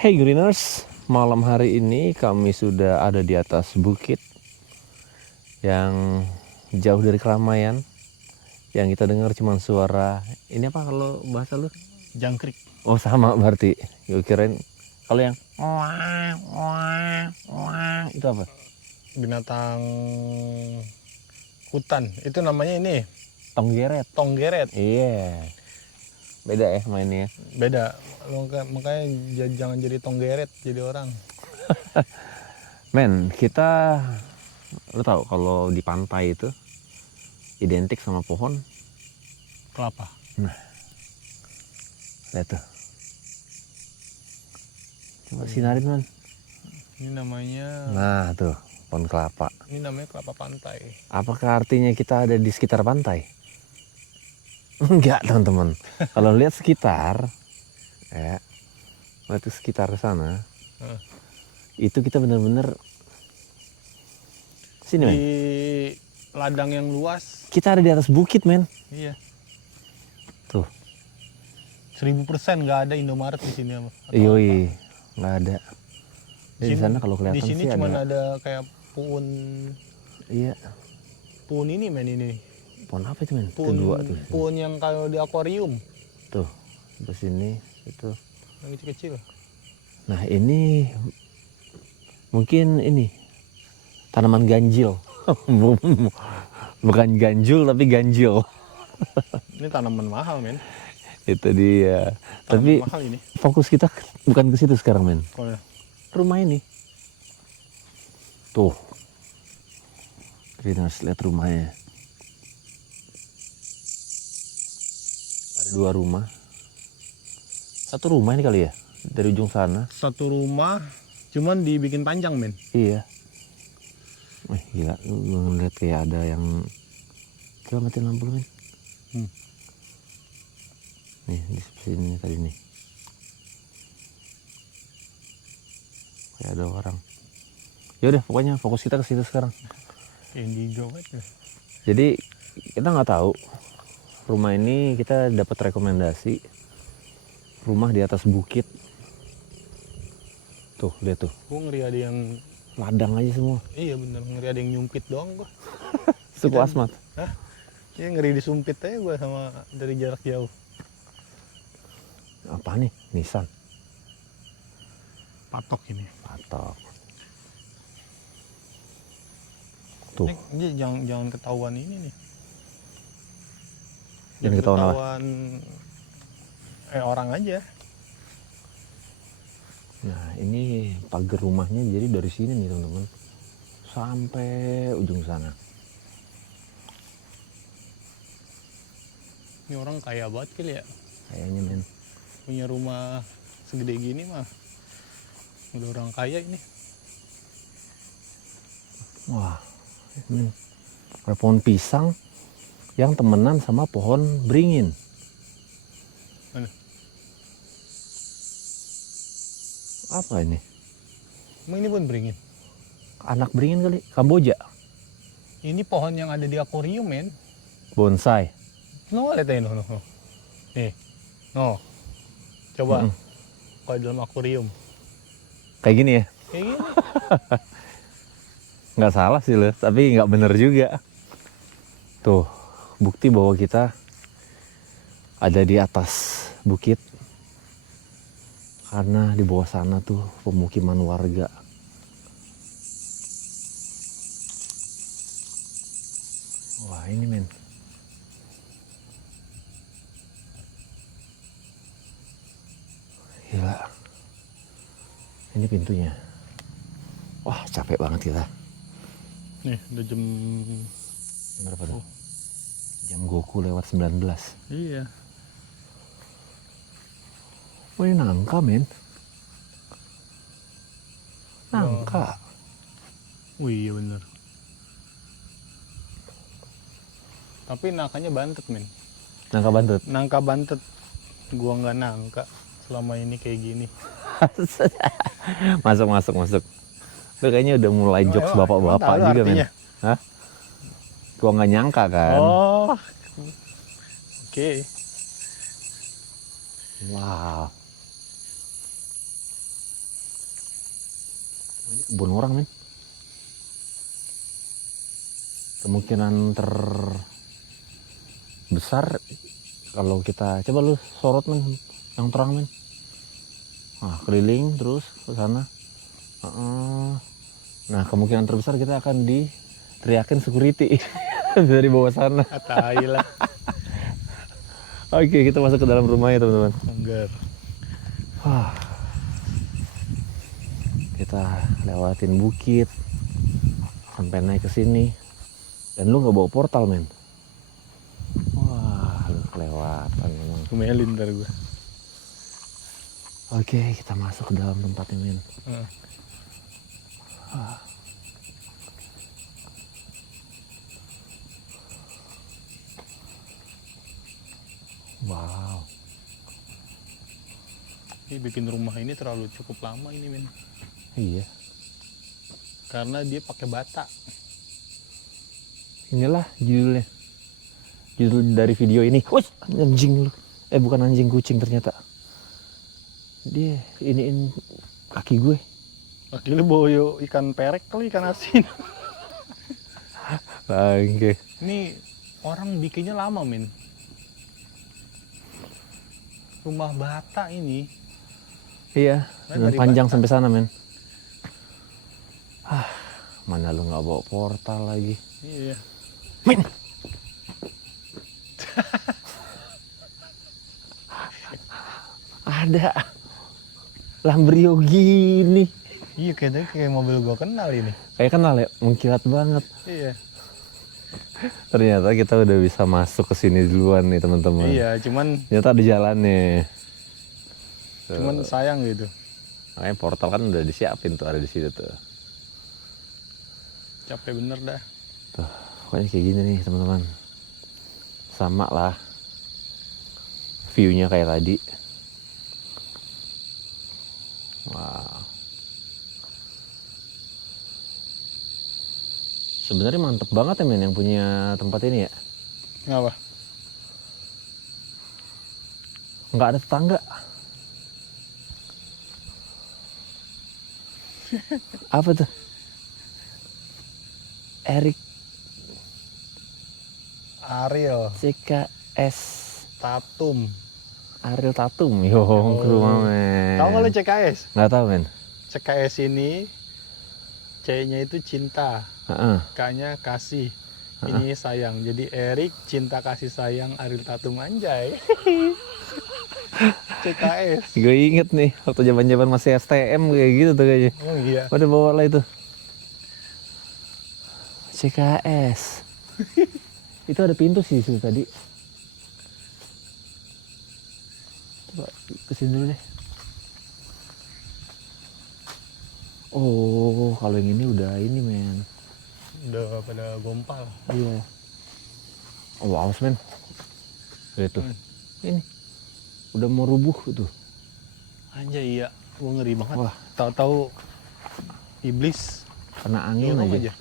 Hey Greeners, malam hari ini kami sudah ada di atas bukit yang jauh dari keramaian. Yang kita dengar cuma suara, ini apa kalau bahasa lu? Jangkrik. Oh sama berarti, gue kirain kalau yang itu apa? Binatang hutan. Itu namanya ini Tonggeret. tonggeret. Iya, beda ya mainnya. Beda. Makanya jangan jadi tonggeret jadi orang. Men, kita, lu tahu kalau di pantai itu identik sama pohon Kelapa. lihat tuh. Coba sinarin man. Ini namanya Nah tuh, pohon kelapa. kelapa pantai. Apakah artinya kita ada di sekitar pantai? Enggak teman-teman. Kalau lihat sekitar, ya, lihat ke sekitar sana, itu kita benar-benar sini men. Di ladang yang luas. Kita ada di atas bukit men. Iya. Tuh. 1000% nggak ada Indomaret di sini. Yoi, nggak ada. Di Sini- sana kalau kelihatan Di sini sih cuma ada. ada kayak pohon Iya. ini men ini. Pohon apa itu men? Itu Pohon dua tuh. pohon yang kalau di akuarium. Tuh, di sini itu. Yang kecil-kecil. Nah ini mungkin ini tanaman ganjil. Bukan ganjul tapi ganjil. Ini tanaman mahal men. Itu dia. Tanaman Tapi mahal ini. fokus kita bukan ke situ sekarang men. Oh ya. Rumah ini. Tuh. Kita harus lihat rumahnya. Ada 2 rumah. Satu rumah ini kali ya. Dari ujung sana. Satu rumah cuman dibikin panjang men. Iya. Wih gila. Gue ngeliat kayak ada yang. Coba matiin lampu lu men. Nih di sini tadi nih. Kayak ada orang. Yaudah pokoknya fokus kita ke situ sekarang. Indigo banget. Jadi kita nggak tahu rumah ini, kita dapat rekomendasi rumah di atas bukit. Tuh lihat tuh, Gue ngeri ada yang ladang aja semua. iya bener ngeri ada yang nyumpit doang gue. Suku Asmat. Hah? Iya ngeri disumpit aja gue sama dari jarak jauh. Apa nih? Nissan. Patok ini. Patok. Tuh. Ini jangan ketahuan ini nih. Jangan ketahuan apa? Orang aja. Nah ini pagar rumahnya jadi dari sini nih teman-teman sampai ujung sana. Ini orang kaya banget kali ya. Kayaknya men. Punya rumah segede gini mah. Udah orang kaya ini. Wah, men. Ada pohon pisang yang temenan sama pohon beringin. Mana? Apa ini? Emang ini pun beringin. Anak beringin kali? Kamboja? Ini pohon yang ada di akuarium men. Bonsai? No, lihat aja no. Nih, no. Coba. Kalau di dalam akuarium. Kayak gini ya? Kayak gini. Nggak salah sih lo, tapi nggak bener juga. Tuh, bukti bahwa kita ada di atas bukit. Karena di bawah sana tuh pemukiman warga. Wah ini men. Gila. Ini pintunya. Wah capek banget kita. Nih, udah jam Berapa tuh? Jam Goku lewat 19. iya. Oh ini nangka men. Nangka. Wih, iya bener. Tapi nangkanya bantet men. Nangka bantut. Nangka bantet. Gua nggak nangka selama ini kayak gini. Masuk. Lu kayaknya udah mulai jokes Emang bapak-bapak tahu juga men. artinya? Hah? Gua nggak nyangka kan. Oh. Oke. Wow. Ini kebun orang, men. Kemungkinan terbesar kalau kita coba lu sorot, men, yang terang, men. Nah, keliling terus ke sana. Nah, kemungkinan terbesar kita akan diteriakin security dari bawah sana. Tai lah. Oke, kita masuk ke dalam rumah ya, teman-teman. Anggar. Kita lewatin bukit sampai naik ke sini. Dan lu nggak bawa portal, men. Wah, lu kelewatan memang. Melin ntar gue. Oke, kita masuk ke dalam tempatnya, men. Wow. Ini bikin rumah ini terlalu cukup lama ini, men. Iya. Karena dia pakai bata. Inilah judulnya. Judul dari video ini. Wih, anjing lu. Bukan anjing, kucing ternyata. Dia iniin kaki gue. Kaki lu bawa ikan perek kali, ikan asin. Oke. Ini orang bikinnya lama, men. Rumah bata ini. Iya, Dari panjang bata. sampai sana, men. Mana lu nggak bawa portal lagi? Iya. Men. Ada Lambrio gini. Iya, kayaknya kayak mobil gua kenal ini. Kayak kenal ya, mengkilat banget. Iya. Ternyata kita udah bisa masuk ke sini duluan nih, teman-teman. Iya, cuman Ternyata ada jalannya. sayang gitu. Makanya portal kan udah disiapin tuh, ada di situ tuh. Capek bener dah. Tuh, pokoknya kayak gini nih, teman-teman. Sama lah. View-nya kayak tadi. Wow. Sebenarnya mantep banget ya, men, yang punya tempat ini ya. Ngapa? Nggak ada tetangga. Apa tuh? Erik Ariel CKS Tatum. Ariel Tatum. Yo, ke rumah, men. Tahu nggak lo CKS? Nggak tahu, men. CKS ini C-nya itu cinta, K-nya kasih, ini sayang. Jadi Erik cinta kasih sayang Ariel Tatum, anjay. CKS. Gue inget nih, waktu zaman masih STM kayak gitu tuh kayaknya. Oh iya. Pada bawa lah itu. CKS. Itu ada pintu sih di situ tadi. Coba kesini dulu deh. Oh, kalau yang ini udah ini, men. Udah pada gompal. Iya. Oh, awas, men. Itu. Ini. Udah mau rubuh tuh. Anjay, iya. Gua ngeri banget. Wah. Tahu-tahu iblis. Kena angin Nyolong aja.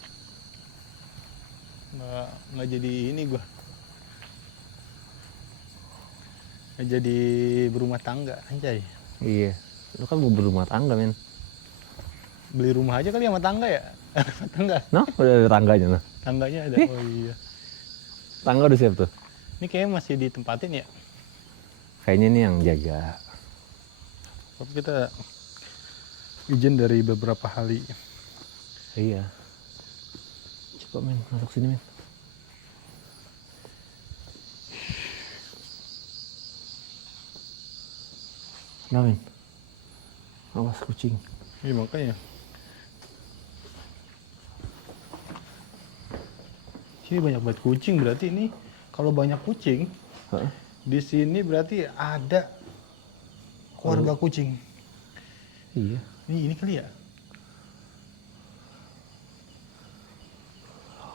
Nggak jadi ini gua. Nggak jadi berumah tangga, anjay. Iya. Lu kan mau berumah tangga, men. Beli rumah aja kali sama tangga ya? Tangga. Nah, udah ada tangganya, nah. Tangganya ada. Oh iya. Tangga udah siap tuh. Ini kayaknya masih ditempatin ya. Kayaknya ini yang jaga. Tapi kita izin dari beberapa hari. Iya. Coba, men, masuk sini, men. Nah, men. Awas kucing. Iya makanya. Sini banyak banget kucing, berarti ini kalau banyak kucing di sini berarti ada keluarga kucing. Iya. Ini kali ya?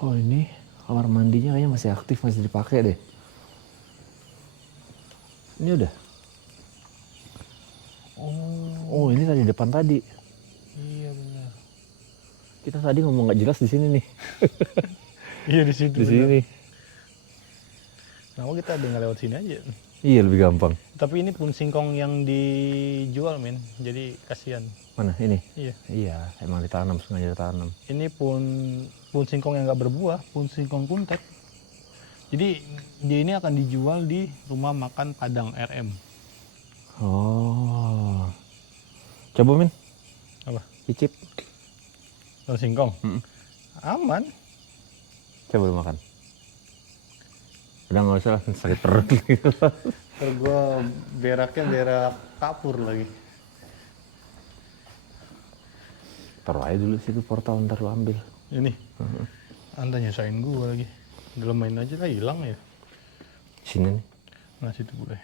Oh, ini kamar mandinya kayaknya masih aktif, masih dipakai deh. Ini udah. Oh, ini tadi depan tadi. Iya benar. Kita tadi ngomong nggak jelas di sini nih. Iya di situ. Di sini. Kenapa kita ada nggak lewat sini aja? Iya, lebih gampang. Tapi ini pun singkong yang dijual, men. Jadi kasihan. Mana ini? Iya. Iya, emang ditanam, sengaja ditanam. Ini pun singkong yang nggak berbuah, pun singkong kuntet. Jadi dia ini akan dijual di rumah makan Padang RM. Oh, coba men, Apa? cicip. Daun singkong. Aman. Coba lu makan. Udah nggak usah, sakit perut. Terus gue beraknya berak kapur lagi. Taruh aja dulu situ portal, ntar lu ambil. Ini. Anda nyesain gue lagi. Dalam main aja lah hilang ya. Sini nih. Nah situ boleh.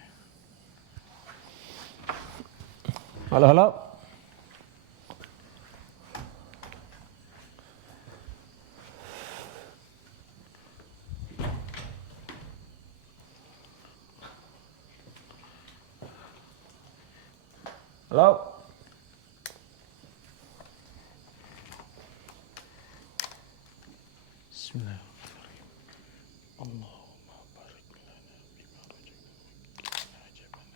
Halo, halo. Halo. Bismillahirrahmanirrahim. Allahumma barik lana bima razaqtana ajaban.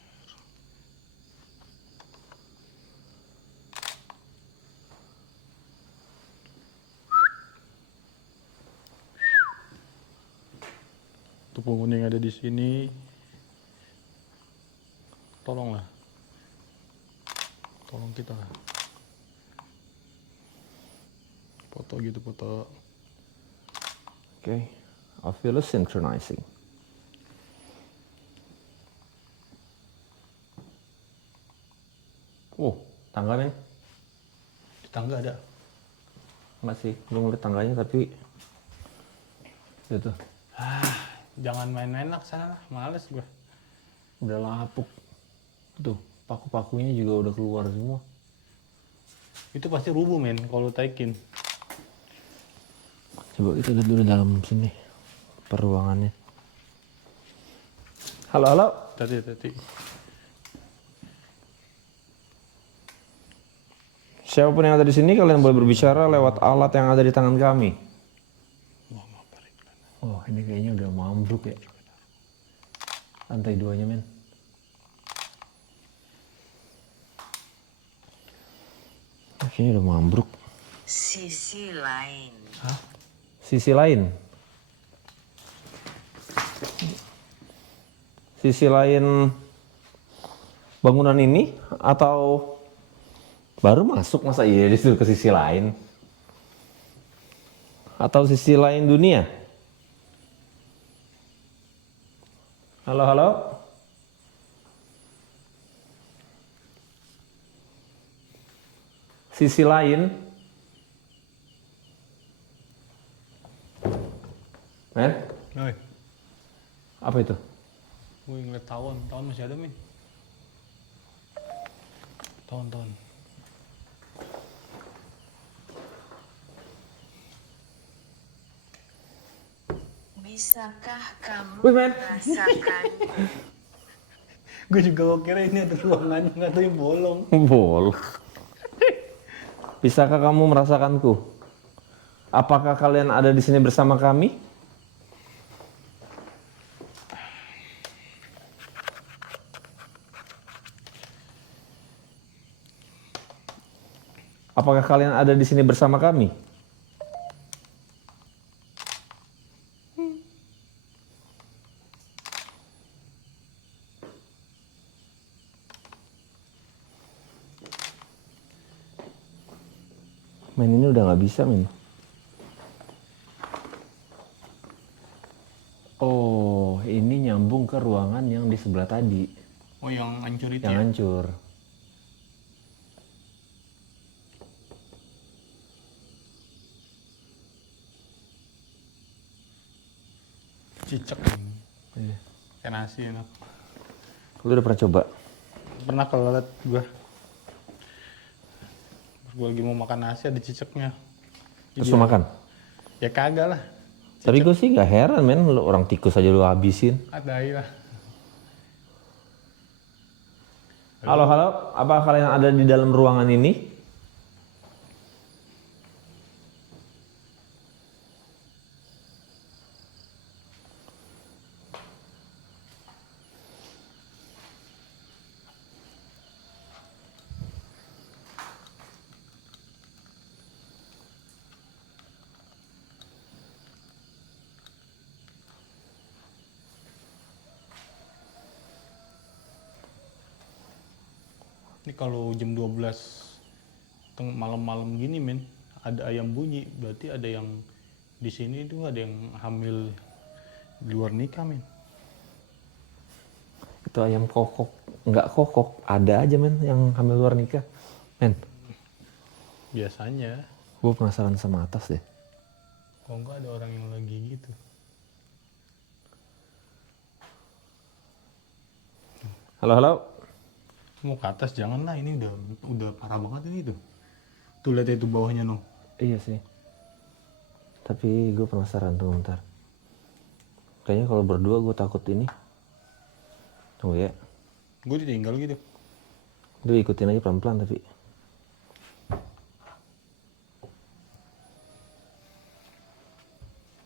Untuk penghuni yang ada di sini, tolonglah, tolong kita. Foto gitu, foto. Okay, I feel it synchronizing. Tangga men? Di tangga ada. Enggak sih, lu ngeliat tangganya tapi itu Jangan main-main lah sana lah, males gue. udah lapuk. Tuh, paku-pakunya juga udah keluar semua. Itu pasti rubuh men kalau taikin. Coba kita lihat dulu dalam sini peruangannya. Halo, halo. Tadi. Siapapun yang ada di sini, kalian boleh berbicara lewat alat yang ada di tangan kami. Oh, ini kayaknya udah mau ambruk ya. Lantai 2-nya, men. Kayaknya udah mau ambruk. Sisi lain. Hah? Sisi lain. Sisi lain bangunan ini atau baru masuk, masa iya disuruh ke sisi lain? Atau sisi lain dunia? Halo, halo. Sisi lain. Men, Oi, apa itu? gue ngeliat tawon masih ada min. Tawon. Bisakah kamu Wih, men. merasakan Gue juga mau kira ini ada ruangannya, nggak tahu yang bolong. Boleh. Bisakah kamu merasakanku? Apakah kalian ada di sini bersama kami? Apakah kalian ada di sini bersama kami? Men, ini udah nggak bisa, men. Oh, ini nyambung ke ruangan yang di sebelah tadi. Oh yang hancur itu Yang ya? hancur. Cicak ini. Iya. Kayak nasi enak. Lu udah pernah coba? Pernah kelet gue. Gue lagi mau makan nasi ada cicaknya. Terus lu makan? Ya kagak lah. Tapi gue sih gak heran, men. Lu orang tikus aja lu habisin. Ada lah. Halo, halo. Apa kalian ada di dalam ruangan ini? Ini kalau jam 12 malam-malam gini men, ada ayam bunyi, berarti ada yang di sini tuh ada yang hamil di luar nikah men. Itu ayam kokok, nggak kokok, ada aja men yang hamil luar nikah. Men, Biasanya, gue penasaran sama atas deh. kalau enggak ada orang yang lagi gitu. Halo, halo. Mau ke atas janganlah, ini udah parah banget ini tuh. Tuh lihat itu bawahnya no. Iya sih. Tapi gue penasaran tuh bentar. Kayaknya kalau berdua gue takut ini. Tunggu ya. Gue ditinggal gitu. Lu ikutin aja pelan-pelan tapi.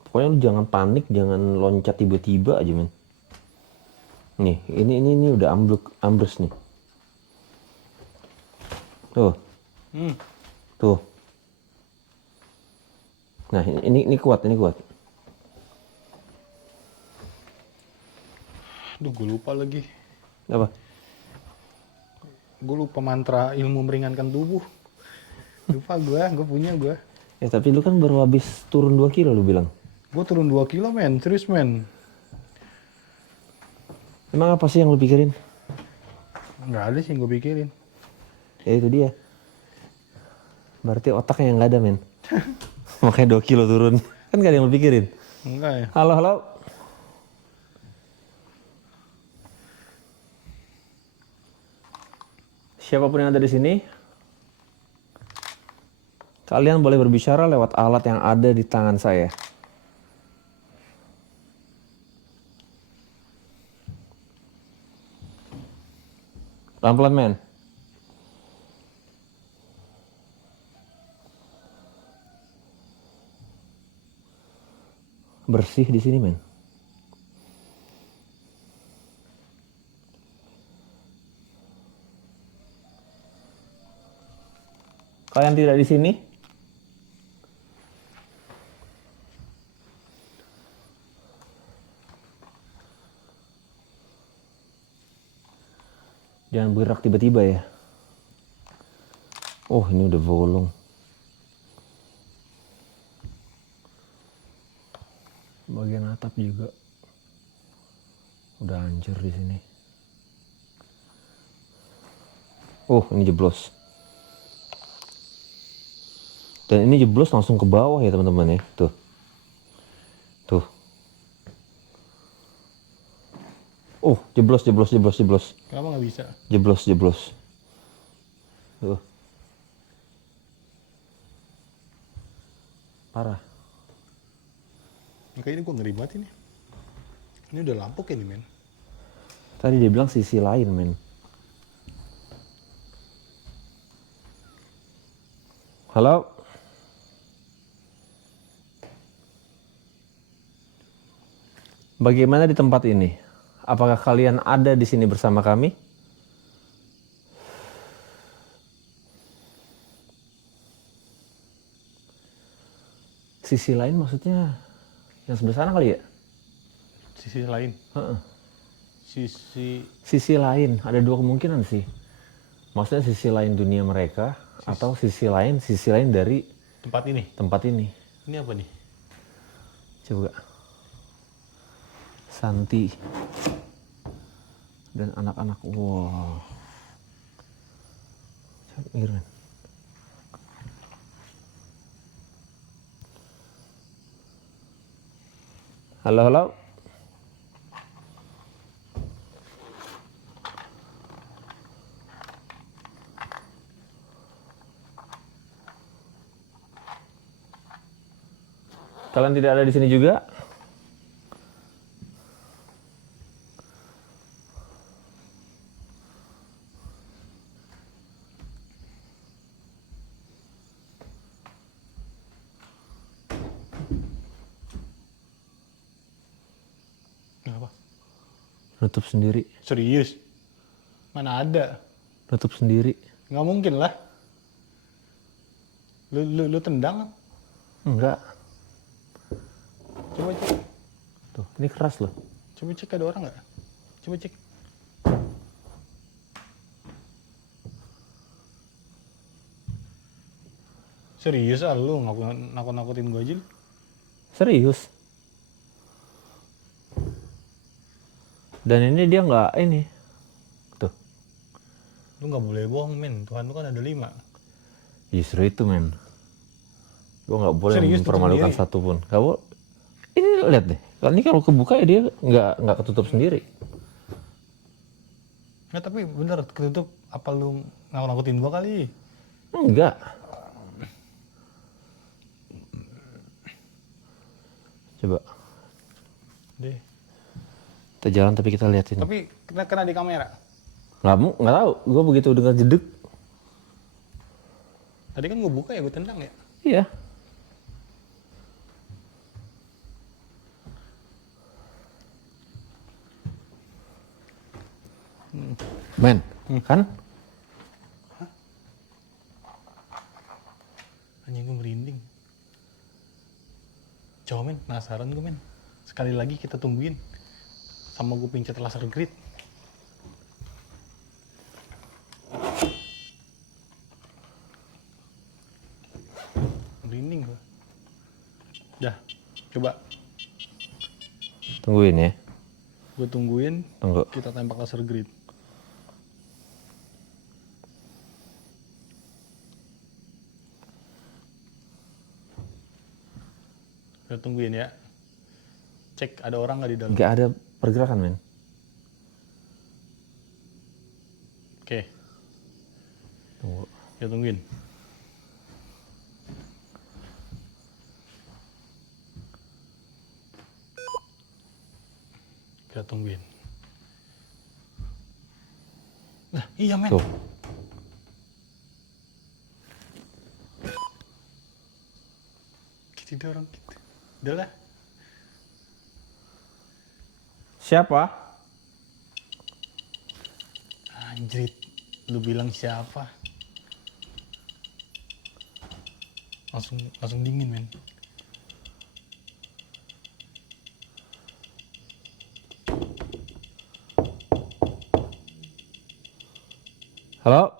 Pokoknya lu jangan panik, jangan loncat tiba-tiba aja men. Nih, ini udah ambrus nih. Tuh. Tuh. Nah, ini kuat, ini kuat. Aduh, gue lupa lagi. Apa? Gue lupa mantra ilmu meringankan tubuh. Lupa gue punya gue. Ya tapi lu kan baru habis turun 2 kilo lu bilang. Gue turun 2 kilo men, serius men. Emang apa sih yang lu pikirin? Nggak ada sih yang gue pikirin. Ya itu dia. Berarti otaknya yang nggak ada men. Makanya 2 kilo turun. Kan gak ada yang lu pikirin. Enggak ya. Halo, halo. Siapapun yang ada di sini, kalian boleh berbicara lewat alat yang ada di tangan saya. Pelan-pelan men. Bersih di sini men. Kalian tidak di sini? Jangan bergerak tiba-tiba ya. Oh, ini udah bolong. Bagian atap juga udah hancur di sini. Oh, ini jeblos. Dan ini jeblos langsung ke bawah ya teman-teman ya. Tuh. Tuh. Oh, jeblos. Kenapa nggak bisa? Jeblos. Tuh. Parah. Kayaknya gue ngeri banget ini. Ini udah lampu kayak nih men. Tadi dia bilang sisi lain men. Halo. Bagaimana di tempat ini? Apakah kalian ada di sini bersama kami? Sisi lain maksudnya yang sebelah sana kali ya? Sisi lain. Sisi lain, ada 2 kemungkinan sih. Maksudnya sisi lain dunia mereka atau sisi lain dari tempat ini. Ini apa nih? Coba. Santi dan anak-anak. Wow. Irwin. Halo, halo. Kalian tidak ada di sini juga? Kenapa? Nutup sendiri. Serius? Mana ada? Nutup sendiri. Nggak mungkin lah. Lu tendang? Enggak. Coba cek. Tuh, ini keras loh. Coba cek ada orang nggak? Coba cek. Serius ah lu nakut-nakutin gue aja lu. Serius. Dan ini dia nggak ini. Tuh. Lu nggak boleh bohong men, Tuhan lu kan ada 5. Justru itu men. Gue nggak boleh Serius, mempermalukan tutup sendiri? satu pun. Gak boleh. Ini lihat deh. Ini kalau kebuka ya dia nggak ketutup sendiri. Nggak, tapi bener ketutup. Apa lu nakut-nakutin gue kali? Enggak. Coba. Deh. Kita jalan tapi kita lihat ini. Tapi kena di kamera. Nggak tahu. Gue begitu dengar jeduk. Tadi kan gue buka ya, gue tendang ya. Iya. Men, kan? Anjing gue merinding. Coba men, penasaran gue men. Sekali lagi kita tungguin. Sama gue pencet laser grid. Merinding gue. Dah, coba. Tungguin ya. Gue tungguin, Tunggu. kita tembak laser grid. Kita tungguin ya. Cek ada orang nggak di dalam. Nggak ada pergerakan men. Oke, Tunggu. kita tungguin. Kita tungguin. Nah, iya men. Tuh. Kita dorong gitu. Udah lah. Siapa? Anjrit, lu bilang siapa? Langsung dingin men. Halo?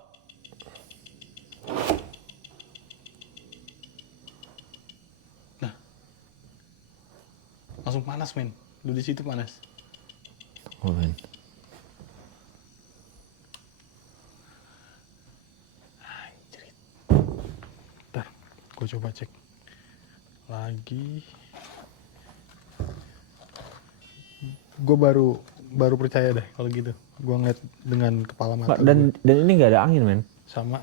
Langsung panas men. Lu di situ panas. Oh, men. Anjrit. Ntar, gue coba cek lagi. Gue baru percaya deh kalau gitu. Gue ngeliat dengan kepala mata Dan ini nggak ada angin men. sama.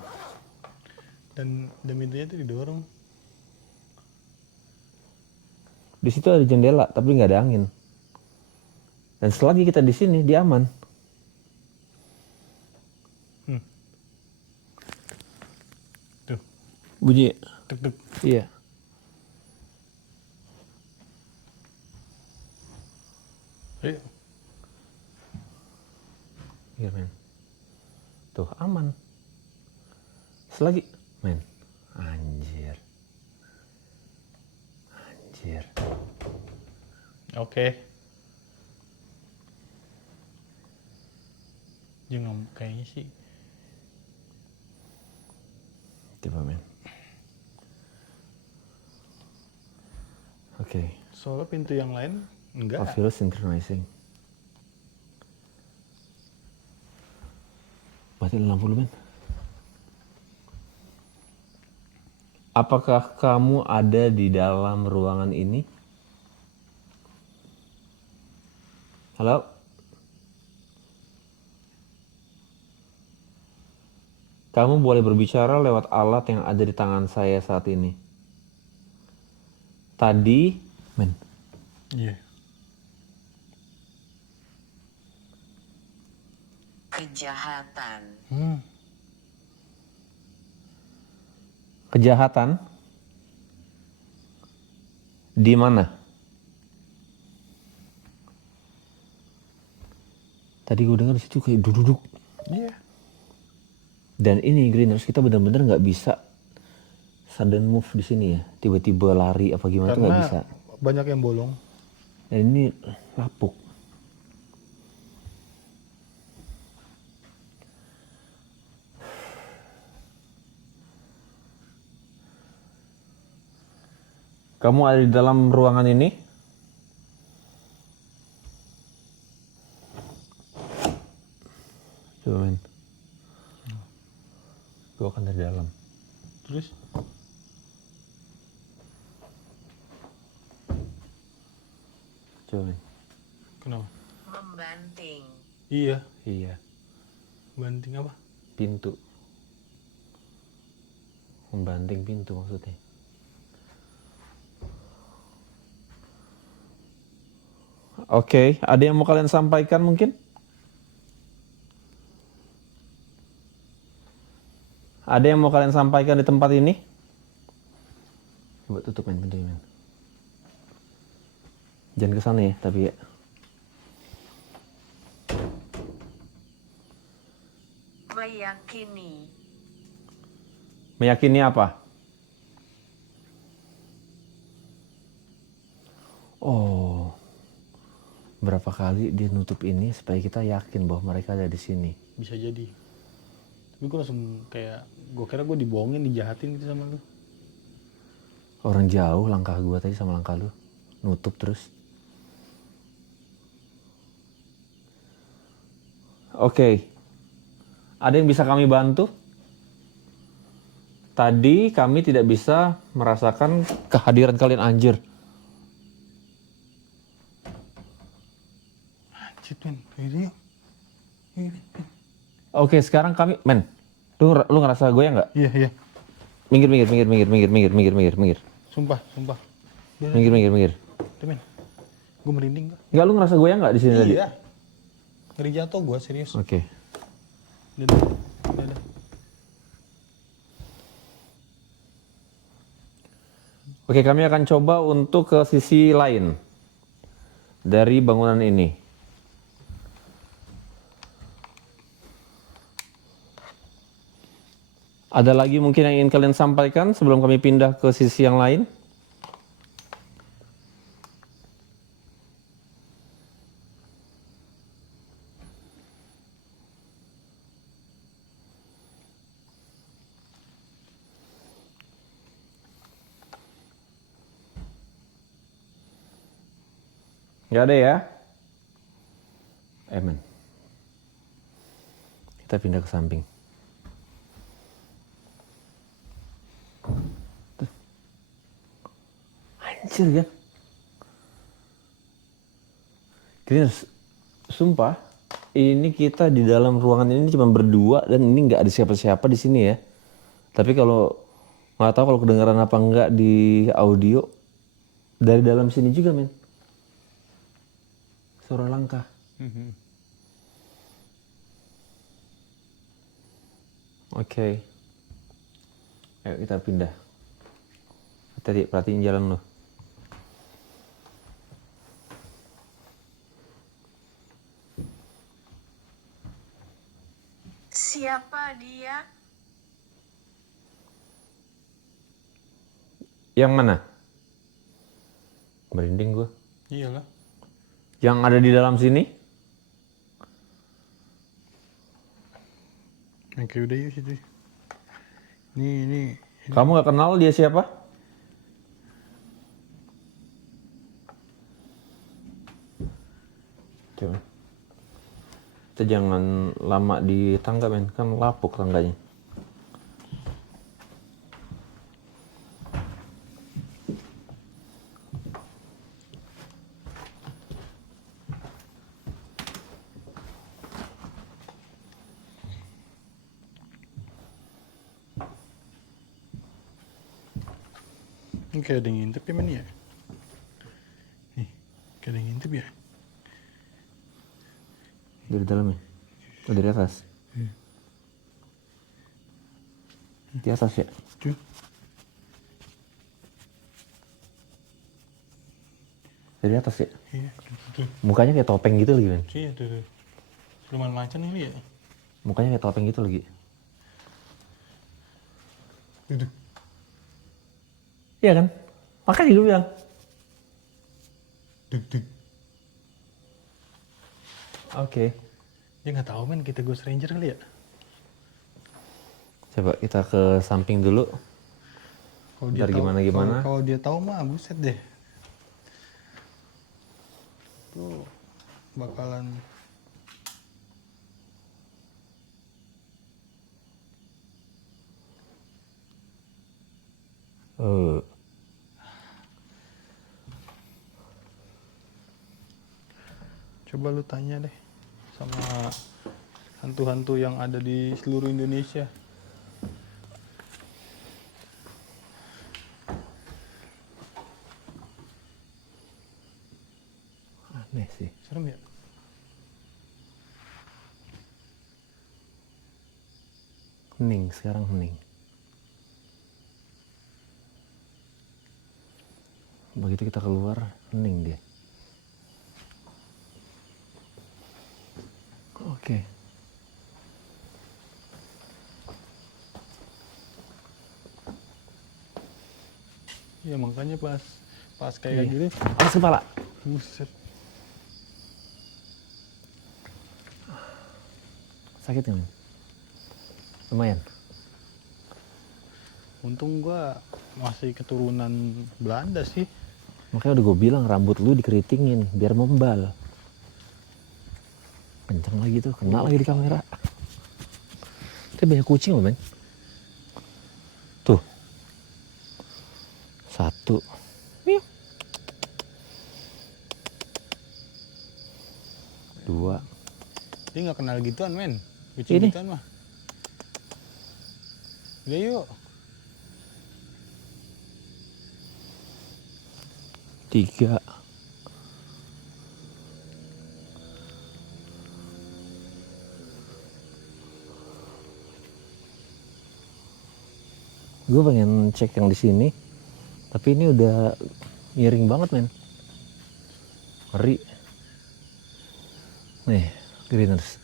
Dan pintunya tuh didorong. Di situ ada jendela tapi nggak ada angin. Dan selagi kita di sini dia aman. Tuh, Bunyi. tek-tek. Iya. Ayo. Iya men. Tuh aman. Selagi men. Anjir. Oke. Jangan kayaknya sih. Coba men. Oke. Soalnya pintu yang lain enggak. Audio synchronizing. Matiin lampu lu men. Apakah kamu ada di dalam ruangan ini? Halo? Kamu boleh berbicara lewat alat yang ada di tangan saya saat ini. Tadi, men, Iya. Kejahatan. kejahatan di mana? Tadi gue dengar di situ kayak duduk. Iya. Dan ini Greeners kita benar-benar nggak bisa sudden move di sini ya, tiba-tiba lari apa gimana tuh nggak bisa. Banyak yang bolong. Dan ini lapuk. Kamu ada di dalam ruangan ini? Coba men. Gue akan dari dalam. Terus? Coba men. Kenapa? Membanting. Iya. Iya. Banting apa? Pintu. Membanting pintu maksudnya. Oke, ada yang mau kalian sampaikan mungkin? Ada yang mau kalian sampaikan di tempat ini? Coba tutup men pintunya men. Jangan ke sana ya, tapi ya. Meyakini. Meyakini apa? Oh, berapa kali dia nutup ini supaya kita yakin bahwa mereka ada di sini. Bisa jadi. Tapi gue langsung kayak, gue kira gue dibohongin, dijahatin gitu sama lu. Orang jauh langkah gua tadi sama langkah lu. Nutup terus. Oke. Ada yang bisa kami bantu? Tadi kami tidak bisa merasakan kehadiran kalian anjir. Anjir men, ini. Oke, sekarang kami, men. Lu ngerasa goyang nggak? Iya, iya. Minggir. Sumpah. Minggir. Tuh men, gue merinding gak? Enggak, lu ngerasa goyang nggak di sini tadi? Iya. Ngeri jatuh gue, serius. Oke. Dadah. Oke, kami akan coba untuk ke sisi lain dari bangunan ini. Ada lagi mungkin yang ingin kalian sampaikan sebelum kami pindah ke sisi yang lain? Nggak ada ya? Men. Kita pindah ke samping. Tuh. Anjir kan? Griners, sumpah, ini kita di dalam ruangan ini cuma berdua dan ini nggak ada siapa-siapa di sini ya. Tapi kalau nggak tahu kalau kedengaran apa nggak di audio dari dalam sini juga men. Suara langkah. Oke. Ayo kita pindah. Tadi perhatiin jalan lo. Siapa dia? Yang mana? Merinding gue. Iyalah. Yang ada di dalam sini? Oke, udah yuk situ. Ini. Kamu nggak kenal dia siapa? Coba. Kita jangan lama di tangga men, kan lapuk tangganya. Ini kayak ada yang ngintip ya men ya? Nih, kayak ada yang ngintip ya? Dari dalam ya? Oh, dari atas? Di atas ya? Tuh. Dari atas ya? Iya, tuh. Mukanya kayak topeng gitu lagi men. Iya, tuh. Lumayan macan ini ya? Mukanya kayak topeng gitu lagi. Tuh. Iya kan? Makanya gue bilang. Duk. Oke. Dia nggak tahu men kita Ghost Ranger kali ya? Coba kita ke samping dulu. Kalau Ntar tahu- gimana-gimana. Kalau dia tahu mah buset deh. Tuh bakalan coba lu tanya deh sama hantu-hantu yang ada di seluruh Indonesia. Aneh sih. Serem ya? Hening, sekarang hening. Begitu kita keluar, hening dia. Oke. Iya makanya pas kayak Iya. gitu, Awas kepala. buset. Sakit nggak, men? Lumayan. Untung gua masih keturunan Belanda sih. Makanya udah gue bilang rambut lu dikeritingin biar membal. Kenceng lagi tuh, kena lagi di kamera. Tapi banyak kucing loh, men. Tuh. 1. Miu. 2. Dia nggak kenal gituan men. Kucing Ini. gituan mah. Udah yuk. 3. Gue pengen cek yang di sini, tapi ini udah miring banget, men. Ngeri. Nih, Greeners.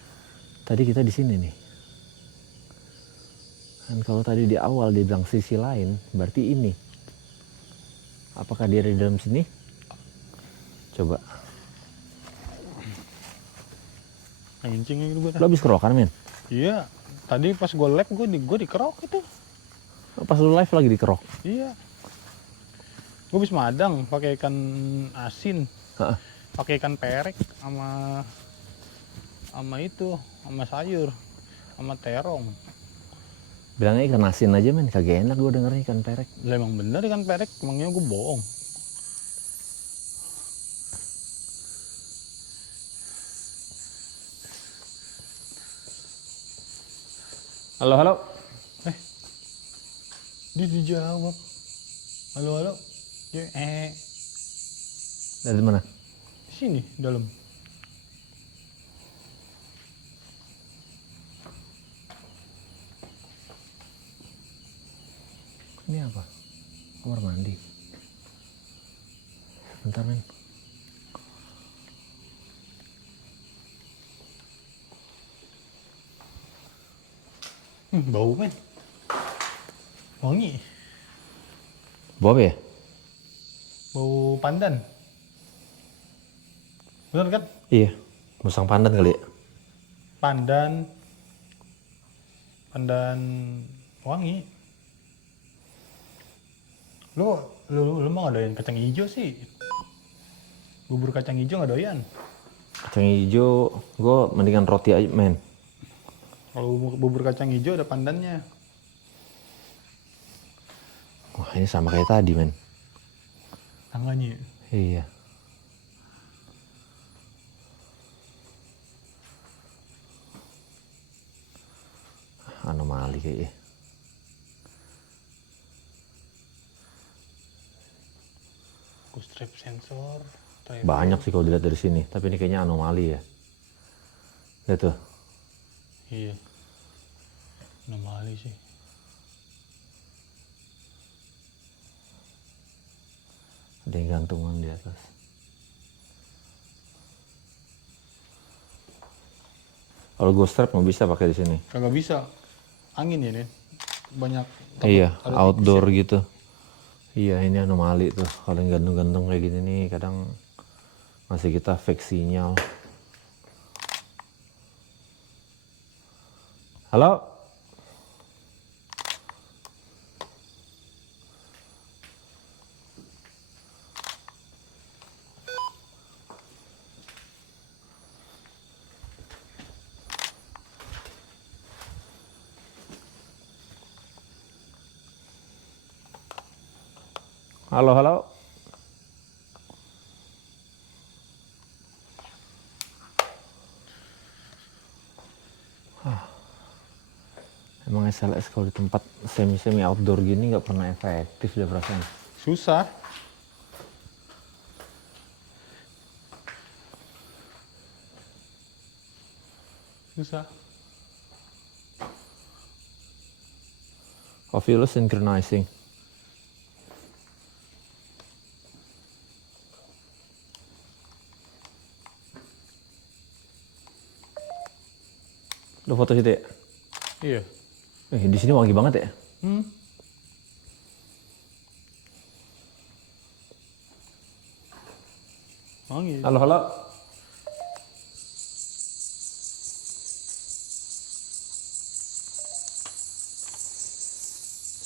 Tadi kita di sini nih. Dan kalau tadi di awal dia bilang sisi lain, berarti ini. Apakah dia ada di dalam sini? Coba. Kencing gitu gua. Lo habis kerokan, men? Iya. Tadi pas gua live gua dikerok itu. Pas lu live lagi dikerok? Iya. Gua habis madang pakai ikan asin. Heeh. Pakai ikan perek sama sayur, sama terong. Bilangnya ikan asin aja, men. Kagak enak gue dengernya ikan perek. Lah emang bener ikan perek, emangnya gue bohong. Halo, halo. Dia dijawab. Halo. Dia Dari mana? sini dalam. Ini apa? Kamar mandi. Bentar, men. Bau men. Wangi. Bau apa ya? Bau pandan. Bener kan? Iya. Musang pandan kali ya? Pandan wangi. Lu mau ngadain kacang hijau sih? Bubur kacang hijau nggak doyan? Kacang hijau, gue mendingan roti aja, men. Kalau bubur kacang hijau ada pandannya. Wah, ini sama kayak tadi, men. Tangannya. Iya. Anomali kayaknya. Ghost trap sensor. Banyak sih kalau dilihat dari sini, tapi ini kayaknya anomali ya. Lihat tuh. Iya. Anomali sih. Ada yang gantungan di atas. Kalau ghost trap nggak bisa pakai di sini. Kagak bisa. Angin ya, Nen. Banyak Iya, ada outdoor tikus gitu. Iya, ini anomali tuh. Kalau yang gantung-gantung kayak gini nih, kadang masih kita fake sinyal. Halo? Halo, halo. Emang SLS kalau di tempat semi-semi outdoor gini nggak pernah efektif deh perasaan. Susah. Susah. Ovilus synchronizing. Lo foto situ ya? Iya. Di sini wangi banget ya? Wangi. Halo, halo.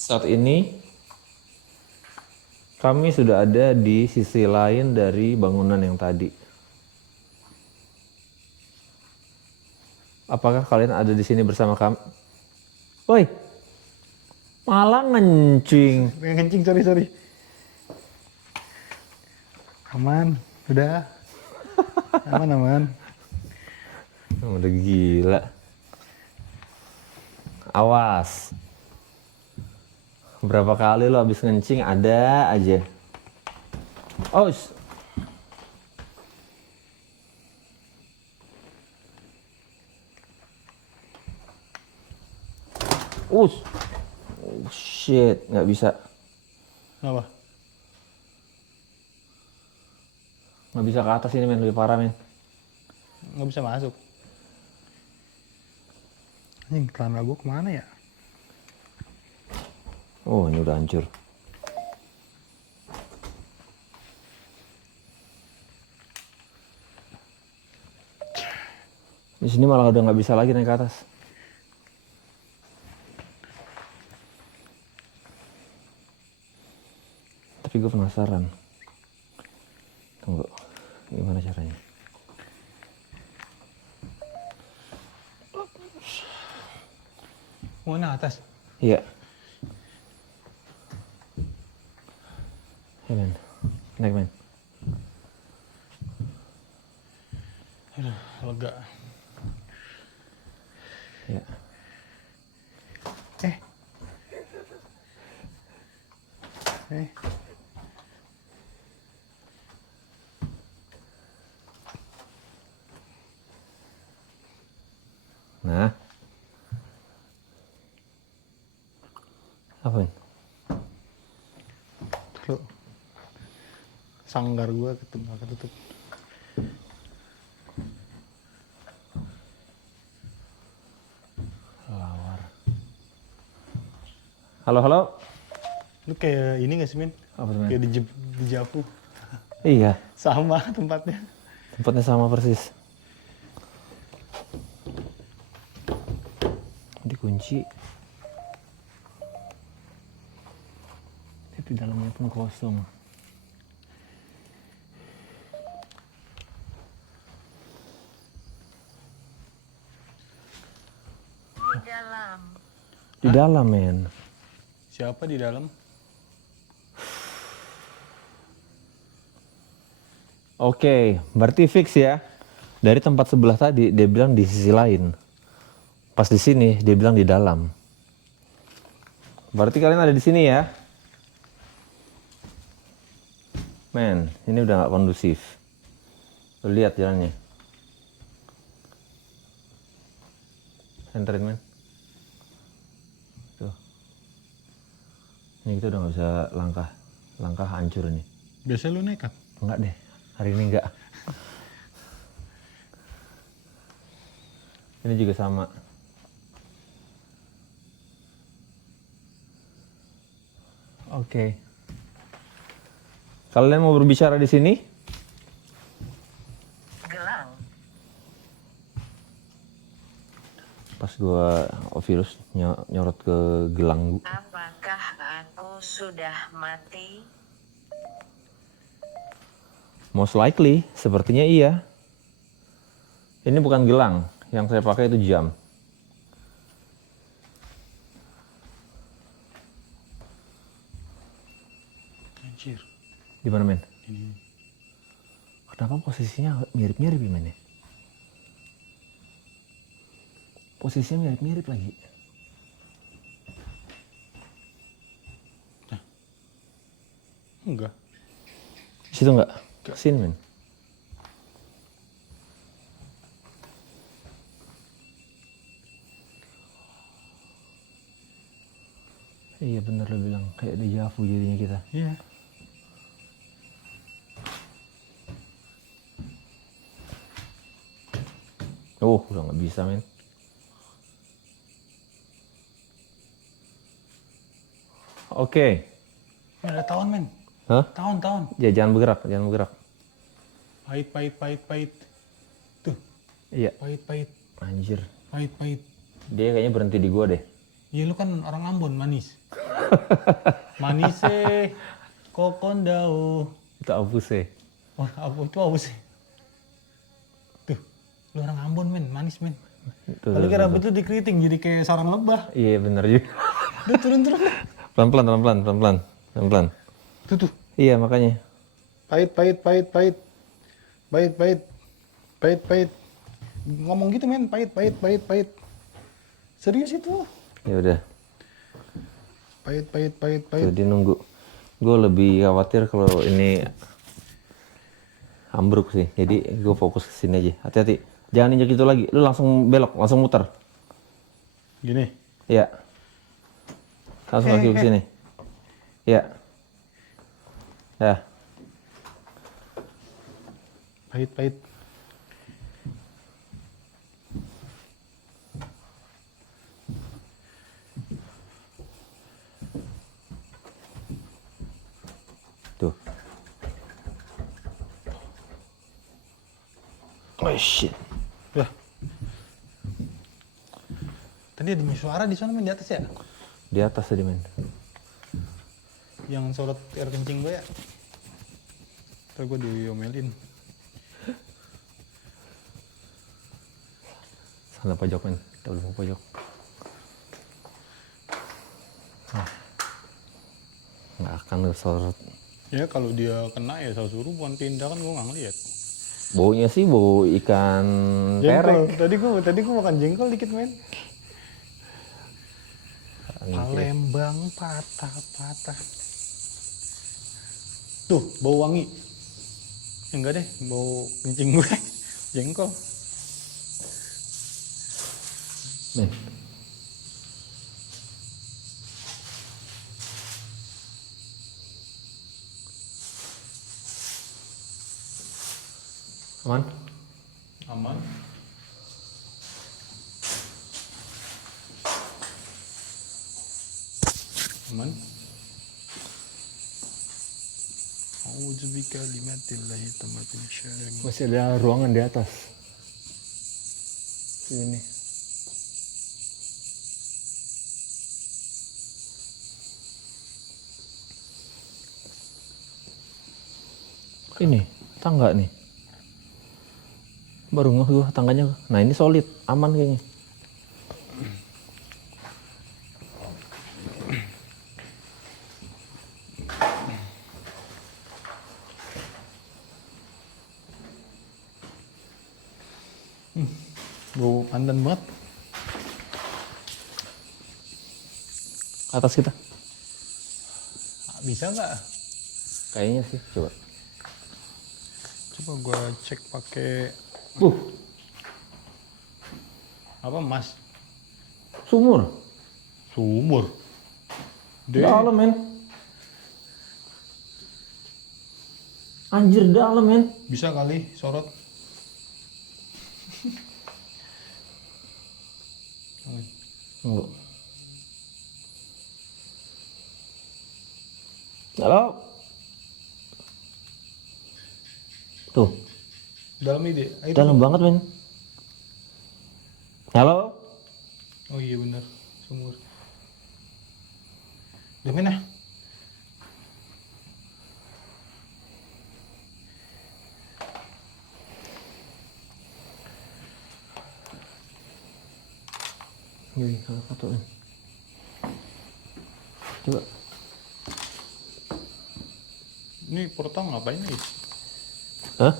Saat ini kami sudah ada di sisi lain dari bangunan yang tadi. Apakah kalian ada di sini bersama kami? Woi, malah ngencing. Pengen kencing, sorry. Aman, udah. Aman. Udah gila. Awas. Berapa kali lo habis ngencing ada aja. Oh. Oh shit, nggak bisa. Apa? Nggak bisa ke atas ini men, lebih parah men. Nggak bisa masuk. Anjing, celana gue kemana ya? Oh, ini udah hancur. Di sini malah udah nggak bisa lagi naik ke atas. Tapi gue penasaran. Tunggu, gimana caranya? Mana atas? Iya. Ya men, naik men. Aduh, lega. Ya. Nah. Apa men? Tuh. Sanggar gue ketutup. Lawar. Halo, halo. Lu kayak ini gak sih, Min? Apa tuh men? Kayak di Javu. Iya, Sama tempatnya. tempatnya sama persis. Dikunci. Tapi dalamnya pun kosong. Di dalam. Di dalam men. Siapa di dalam? Oke, berarti fix ya. Dari tempat sebelah tadi dia bilang di sisi lain. Pas di sini dia bilang di dalam. Berarti kalian ada di sini ya. Men, ini udah nggak kondusif. Lu lihat jalannya. Senterin men. Tuh. Ini kita udah nggak bisa langkah. Langkah hancur ini. Biasanya lu nekat. Enggak deh, hari ini enggak. Ini juga sama. Oke. Kalian mau berbicara di sini? Gelang. Pas gua virus nyorot ke gelang. Apakah aku sudah mati? Most likely, sepertinya iya. Ini bukan gelang, yang saya pakai itu jam. Anjir. Di mana men? Ini. Kenapa posisinya mirip-mirip ya men ya? Posisinya mirip-mirip lagi. Enggak. Situ enggak? Sini men. Iya bener lo bilang, kayak deja vu jadinya kita. Iya. Oh, udah nggak bisa men. Oke. Men, ada tahun men. Hah? Tahun. Ya jangan bergerak, jangan bergerak. Pahit. Tuh, Iya. pahit. Anjir. Pahit. Dia kayaknya berhenti di gua deh. Iya lu kan orang Ambon, manis. Manis kokondau. Itu abus ya. Oh, apa itu apa sih? Tuh, lu orang Ambon men, manis men. Kalau kira rambut lu dikeriting jadi kayak sarang lebah. Iya bener juga. Udah turun. Pelan-pelan. Tuh. Iya makanya. Pahit. Ngomong gitu men, pahit. Serius itu. Ya udah. Pahit. Tuh, dia nunggu. Gue lebih khawatir kalau ini ambruk sih. Jadi gue fokus ke sini aja. Hati-hati. Jangan injak itu lagi. Lu langsung belok, langsung muter. Gini. Iya. Langsung lagi ke sini. Iya. Ya. Pahit. Tuh. Oh shit. Udah. Tadi ada suara di sana men, di atas ya? Di atas tadi men. Yang sorot air kencing gue ya. Ntar gue diomelin. Sana pojok men. Kita belum pojok. Nggak akan lu sorot. Ya kalau dia kena ya saya suruh bukan pindah, kan gue nggak ngeliat. Baunya sih bau ikan perek. Tadi gue makan jengkol dikit men. Palembang patah. Tuh, bau wangi. Enggak deh, bau kencing gue. Jengkol. Men. Aman? Aman. A'udzubika kalimatillahi tammatin syarri. Masih ada ruangan di atas. Sini. Ini tangga nih. Baru ngeh gue tangganya. Nah ini solid, aman kayaknya. Bau pandan banget. Atas kita. Bisa nggak? Kayaknya sih, coba. Coba gua cek pakai apa mas? Sumur. Dalam men. Anjir dalam men. Bisa kali sorot. Tunggu. Halo. Tuh. Dalam ide. Dalam banget men. Halo. Oh iya benar, sumur. Udah men ah. Wih, kalau foto men. Coba. Ini portal ngapain nih? Hah?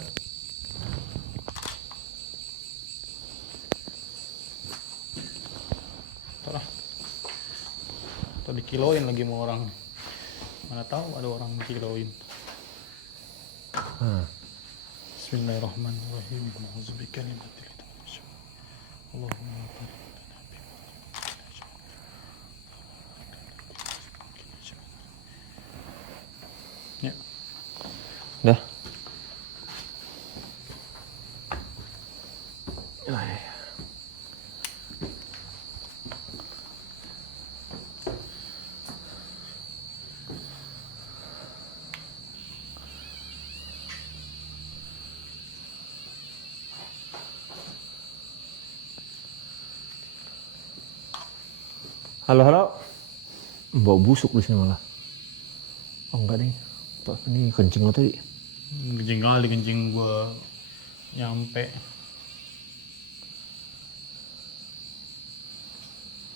Atau dikiloin lagi sama orang. Mana tahu ada orang kiloin. Bismillahirrahmanirrahim. A'udzubika kalimatil Allahumma ya. Dah. Halo, halo. Bau busuk di sini malah. Oh enggak nih. Ini kencing lo tadi. Kencing kali kencing gua nyampe.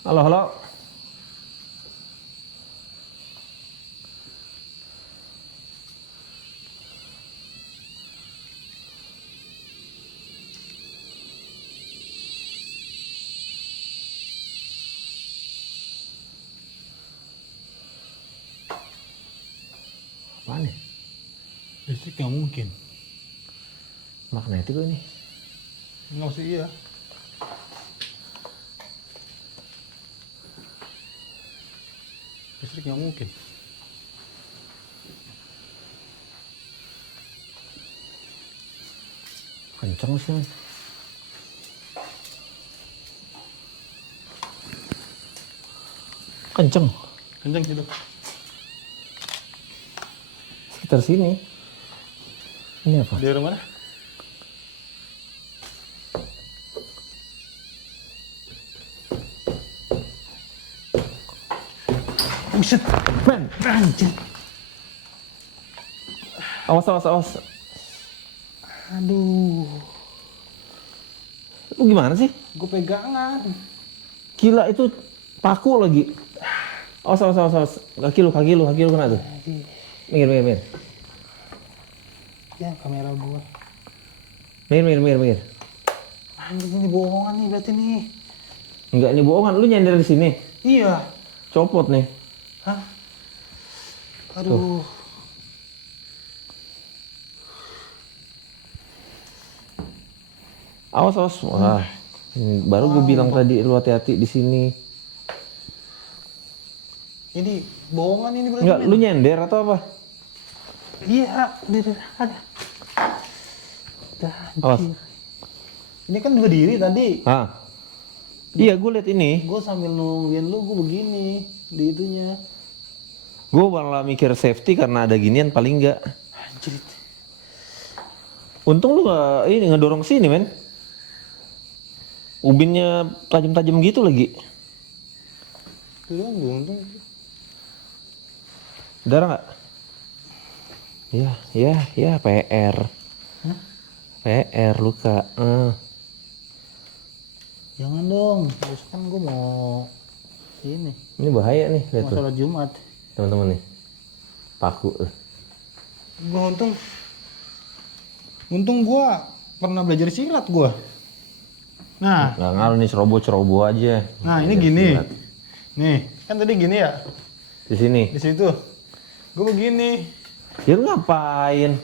Halo, halo. Apaan nih? Listrik nggak mungkin. Magnetik lo ini. Nggak sih iya. Listrik nggak mungkin. Kenceng sih, men. Kenceng. Kenceng gitu. Sekitar sini. Ini apa? Di daerah mana? Buset, men, anjir. Awas, awas, awas. Aduh, Lu gimana sih? gue pegangan. Gila, itu paku lagi. Awas, awas, awas, awas. Kaki lu kena tuh. Minggir, minggir, minggir. Ya kamera gue. Minggir, minggir, minggir, minggir. Anjir ini bohongan nih berarti nih. Enggak, ini bohongan. Lu nyender di sini. Iya. Copot nih. Hah? Aduh. Awas, awas. Wah. Ini baru gue bilang tadi lu hati-hati di sini. Ini bohongan ini berarti. Enggak, men. lu nyender atau apa? Iya, ada. Awas. Ini kan berdiri tadi. Ah. Iya, gue liat ini. Gue sambil nungguin lu, gue begini di itunya. Gue malah mikir safety karena ada ginian paling enggak. Anjir. Untung lu gak ini ngedorong sini, men. Ubinnya tajam-tajam gitu lagi. Itu doang gue untung. Darah nggak? Ya, PR. Hah? PR luka. Jangan dong, terus kan gue mau ini. Ini bahaya nih, lihat Mau tuh, sholat Jumat. teman-teman nih. Paku. Gue untung gue pernah belajar silat gue. Nah, Nggak ngaruh nih, ceroboh aja. nah ini Belajar gini. silat. Nih, kan tadi gini ya. Di sini. Di situ. Gue begini. Ya lu ngapain?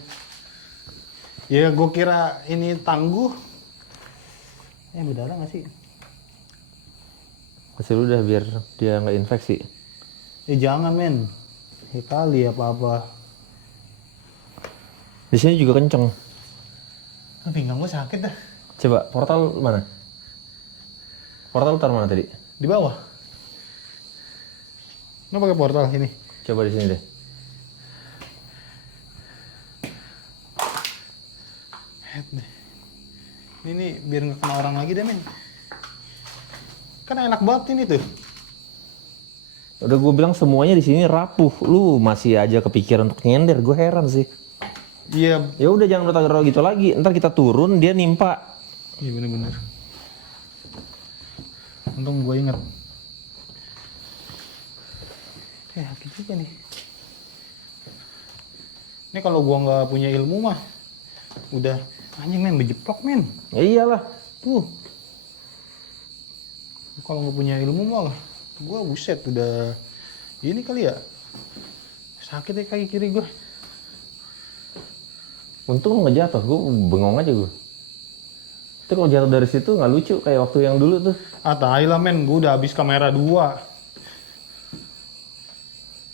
Ya gue kira ini tangguh. Berdarah nggak sih? Kasih udah biar dia nggak infeksi. Jangan men. Ya kali apa-apa. Di sini juga kenceng. Pinggang gue sakit dah. Coba portal mana? Portal taruh mana tadi? Di bawah. Lo pakai portal ini. Coba di sini deh. Ini biar nggak kena orang lagi deh men. Kan enak banget ini tuh. Udah gue bilang semuanya di sini rapuh. Lu masih aja kepikiran untuk nyender. Gue heran sih. Iya. Ya udah jangan rotak-rotak gitu lagi. Ntar kita turun dia nimpa. Iya bener-bener. Untung gue inget. Sakit juga nih. Ini kalau gua nggak punya ilmu mah, udah anjing men, bejeplok men. Ya iyalah. Tuh. Kalau nggak punya ilmu mah, gua buset udah ini kali ya. Sakit ya kaki kiri gua. Untung nggak jatuh, gue bengong aja gue. Itu kalau jatuh dari situ nggak lucu kayak waktu yang dulu tuh. Ah tai lah men, gua udah habis kamera 2.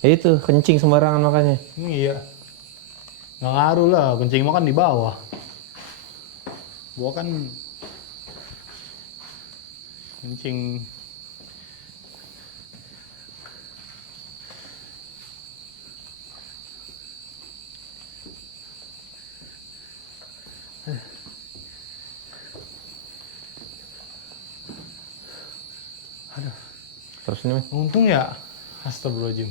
Ya itu, kencing sembarangan makanya. Iya. Nggak ngaruh lah, kencing mah kan di bawah. Gua kan kencing. Terus ini, men. Untung ya. Astagfirullahaladzim.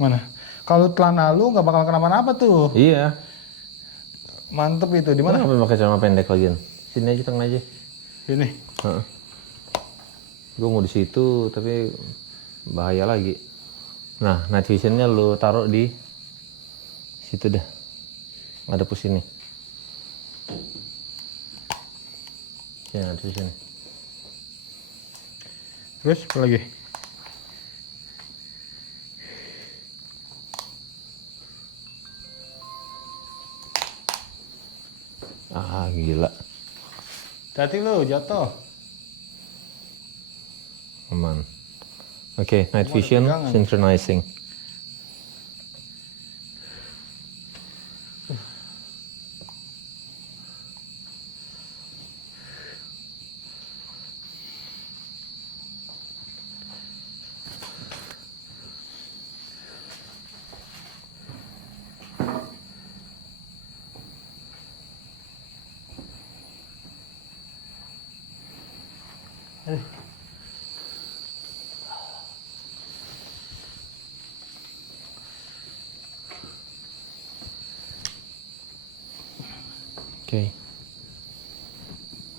Mana? Kalau celana lu nggak bakal kenapa-napa tuh. Iya. Mantep itu. Di Mana mana? ngapain pakai celana pendek lagi? Sini aja, tengah aja. Ini. Gue mau di situ tapi bahaya lagi. Nah, night visionnya lu taruh di situ dah. Ada pus ini. Ya, night vision. Terus apa lagi? Ah, gila. Hati lu jatuh. Aman. Oke, night Ada vision pegangan. synchronizing. Oke.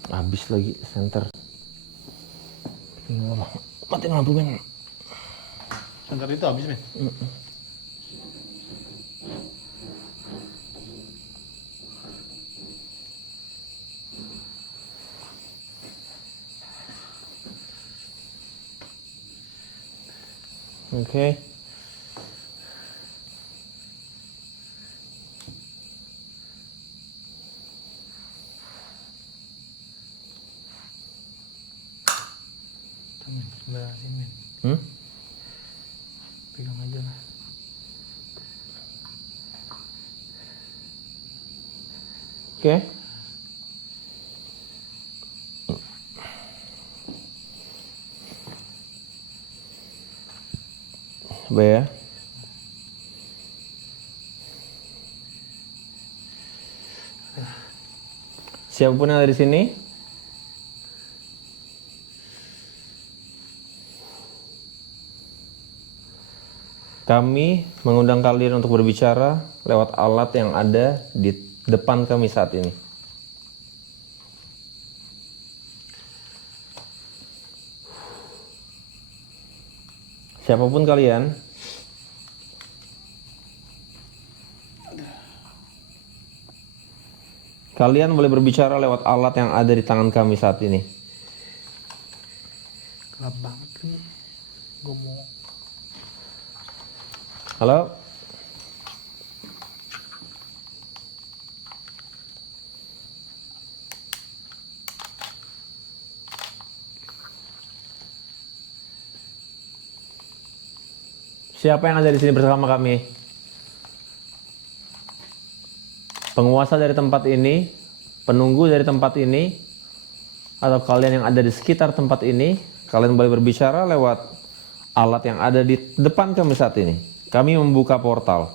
Habis lagi center. Matiin lampu, men. Sebentar itu habis men. Oke. Men, sebelah sini men. Pegang aja lah. Oke. Coba ya. Siapapun yang ada di sini, kami mengundang kalian untuk berbicara lewat alat yang ada di depan kami saat ini. Siapapun kalian, kalian boleh berbicara lewat alat yang ada di tangan kami saat ini. Gelap banget nih. Gue mau. Halo? Siapa yang ada di sini bersama kami? Penguasa dari tempat ini, penunggu dari tempat ini, atau kalian yang ada di sekitar tempat ini, kalian boleh berbicara lewat alat yang ada di depan kami saat ini. Kami membuka portal.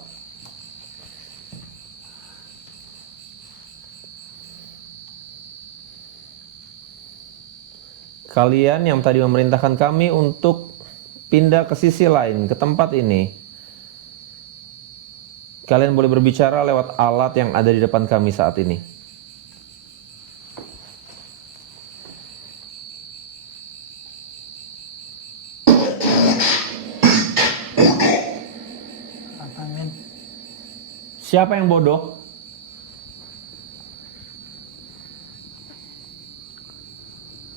Kalian yang tadi memerintahkan kami untuk pindah ke sisi lain, ke tempat ini, kalian boleh berbicara lewat alat yang ada di depan kami saat ini. Siapa yang bodoh?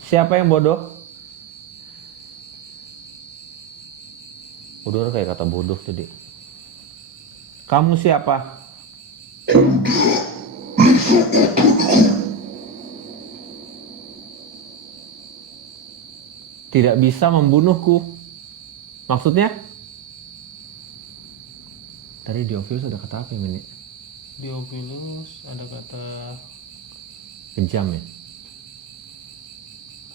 Siapa yang bodoh? Udah kayak kata bodoh tadi. Kamu siapa? Tidak bisa membunuhku. Maksudnya? Tadi Diophilus ada kata apa ini? Diophilus ada kata Kejam ya?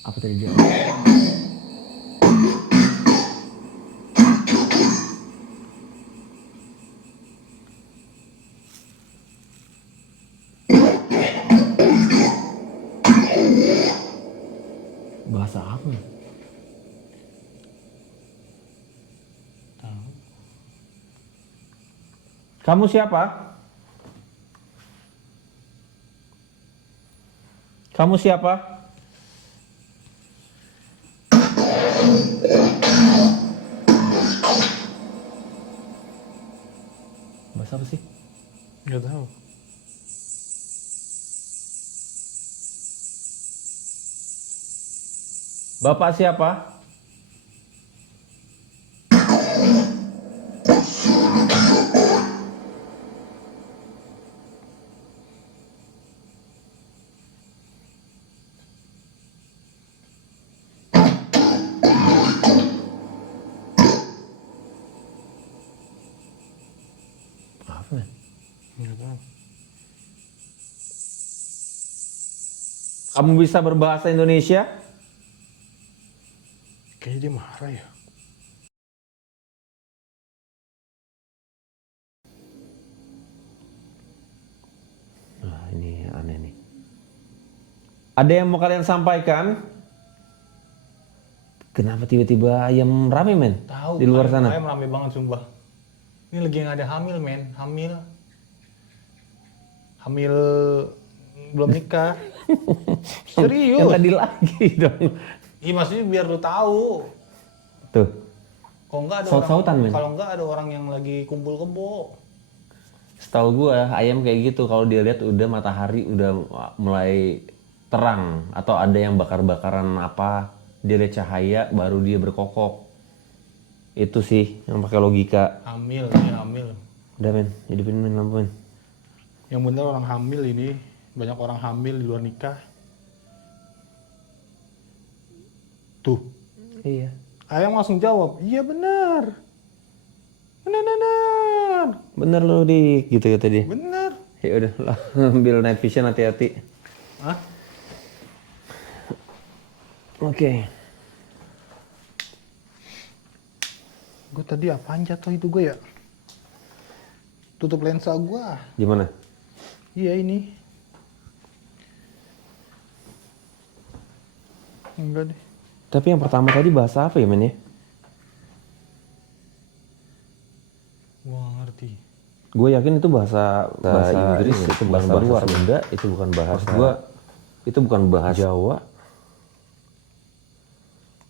Apa tadi dia? Bahasa apa? tahu. Kamu siapa? Kamu siapa? Bahasa apa sih? Nggak tahu. Bapak siapa? Apa men? Nggak tahu. Kamu bisa berbahasa Indonesia? Kayaknya dia marah ya. Nah, ini aneh nih. Ada yang mau kalian sampaikan? Kenapa tiba-tiba ayam rame men? Tahu. Di luar sana. Ayam rame banget sumpah. Ini lagi yang ada hamil men, hamil belum nikah. Serius. Yang tadi lagi dong. Iya maksudnya biar lu tahu. Tuh. Kalau enggak ada Saut-sautan, men. kalau enggak ada orang yang lagi kumpul kebo. Setahu gua ayam kayak gitu kalau dia lihat udah matahari udah mulai terang atau ada yang bakar-bakaran apa, dia lihat cahaya baru dia berkokok. Itu sih yang pakai logika. Hamil, ini hamil. Udah men, hidupin men lampu men. Yang bener orang hamil ini, banyak orang hamil di luar nikah. Tuh, Iya. ayam langsung jawab, iya benar. Benar. Bener lo dik gitu kata dia. Benar. Ya udah lah, ambil night vision hati-hati. Hah? Oke. Gue tadi apaan jatuh itu gue ya? Tutup lensa gue. Gimana? Iya ini. Enggak deh. Tapi yang pertama tadi bahasa apa ya men ya? Gue gak ngerti. Gue yakin itu bahasa Inggris, ini, itu bukan bahasa bahasa luar. Sunda, itu bukan bahasa gua, itu bukan bahasa Jawa.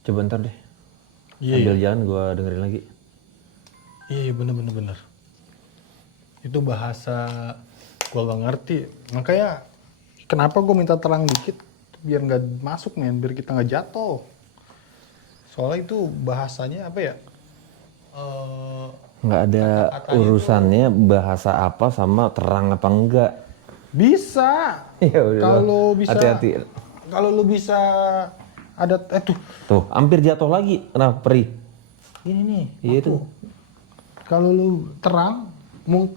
Coba ntar deh, sambil jalan gue dengerin lagi. Iya bener. Itu bahasa gue gak ngerti. Makanya kenapa gue minta terang dikit biar nggak masuk men, biar kita nggak jatuh. Soalnya itu bahasanya apa ya? Nggak ada Kata-kata urusannya bahasa apa sama terang apa enggak. Bisa. Ya udah. Kalau bisa. Hati-hati. Kalau lu bisa ada tuh. Tuh, hampir jatuh lagi. Kenapa perih? Ini nih. Iya itu. Kalau lu terang,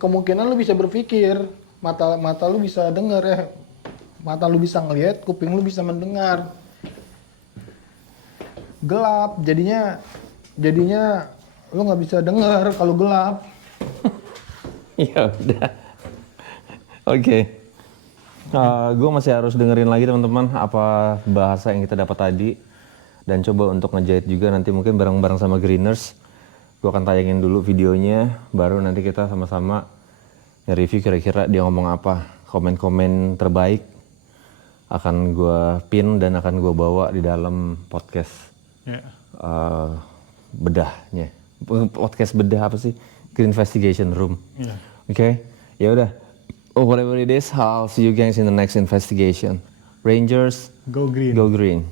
kemungkinan lu bisa berpikir, mata lu bisa dengar ya. Mata lu bisa ngelihat, kuping lu bisa mendengar. Gelap, jadinya lu nggak bisa dengar kalau gelap. Ya udah. Oke. Gue masih harus dengerin lagi teman-teman apa bahasa yang kita dapat tadi dan coba untuk ngejahit juga nanti mungkin bareng-bareng sama Greeners. Gue akan tayangin dulu videonya, baru nanti kita sama-sama nge-review kira-kira dia ngomong apa. Komen-komen terbaik akan gue pin dan akan gue bawa di dalam podcast bedahnya. Podcast bedah apa sih? Green Investigation Room. Yeah. Oke. Ya udah. Oh, whatever it is, I'll see you guys in the next investigation. Rangers, Go green. go green.